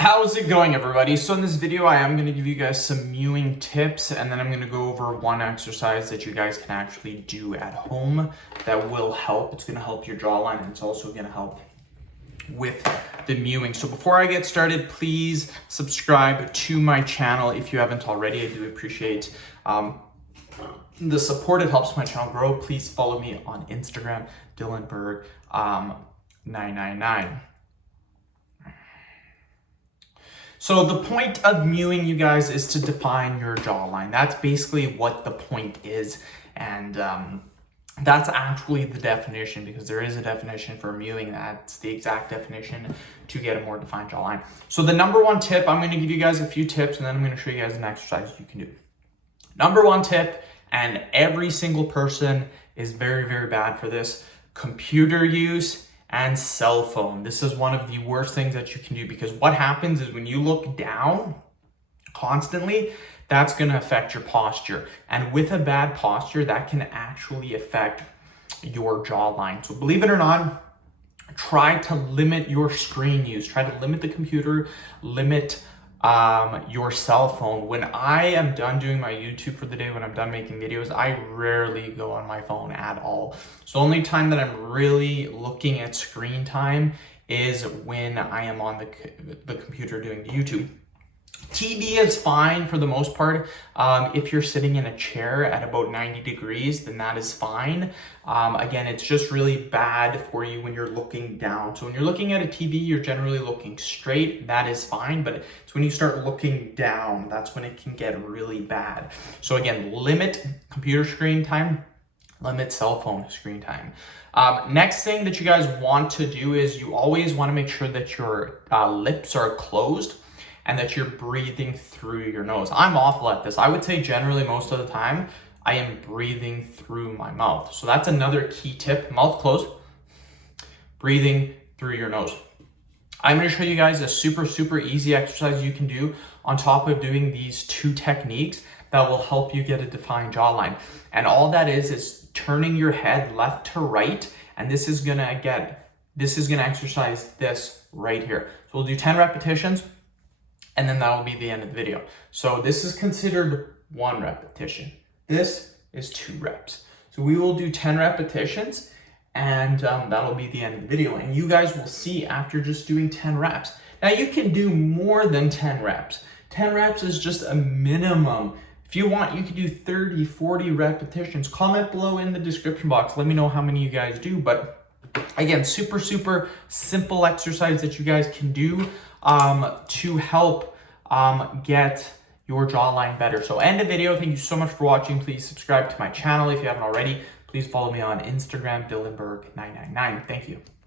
How's it going, everybody? So in this video, I am going to give you guys some mewing tips, and then I'm going to go over one exercise that you guys can actually do at home that will help. It's going to help your jawline, and it's also going to help with the mewing. So before I get started, please subscribe to my channel if you haven't already. I do appreciate the support. It helps my channel grow. Please follow me on Instagram, Dylanberg 999. So the point of mewing, you guys, is to define your jawline. That's basically what the point is. And that's actually the definition, because there is a definition for mewing. That's the exact definition to get a more defined jawline. So the number one tip, I'm going to give you guys a few tips, and then I'm going to show you guys an exercise you can do. Number one tip, and every single person is very, very bad for this: computer use and cell phone. This is one of the worst things that you can do, because what happens is when you look down constantly, that's going to affect your posture. And with a bad posture, that can actually affect your jawline. So believe it or not, try to limit your screen use. Try to limit the computer, limit your cell phone. When I am done doing my YouTube for the day, when I'm done making videos, I rarely go on my phone at all. So only time that I'm really looking at screen time is when I am on the computer doing the YouTube. TV is fine for the most part. If you're sitting in a chair at about 90 degrees, then that is fine. Again, it's just really bad for you when you're looking down. So when you're looking at a TV, you're generally looking straight. That is fine, but it's when you start looking down, that's when it can get really bad. So again, limit computer screen time, limit cell phone screen time. Next thing that you guys want to do is you always want to make sure that your lips are closed and that you're breathing through your nose. I'm awful at this. I would say generally most of the time, I am breathing through my mouth. So that's another key tip: mouth closed, breathing through your nose. I'm gonna show you guys a super easy exercise you can do on top of doing these two techniques that will help you get a defined jawline. And all that is turning your head left to right, and this is gonna exercise this right here. So we'll do 10 repetitions, and then that will be the end of the video. So this is considered 1 repetition. This is 2 reps. So we will do 10 repetitions, and that'll be the end of the video. And you guys will see after just doing 10 reps. Now you can do more than 10 reps. 10 reps is just a minimum. If you want, you can do 30, 40 repetitions. Comment below in the description box. Let me know how many you guys do. But again, super simple exercise that you guys can do to help get your jawline better. So end the video. Thank you so much for watching. Please subscribe to my channel if you haven't already. Please follow me on Instagram, Dylanberg 999. Thank you.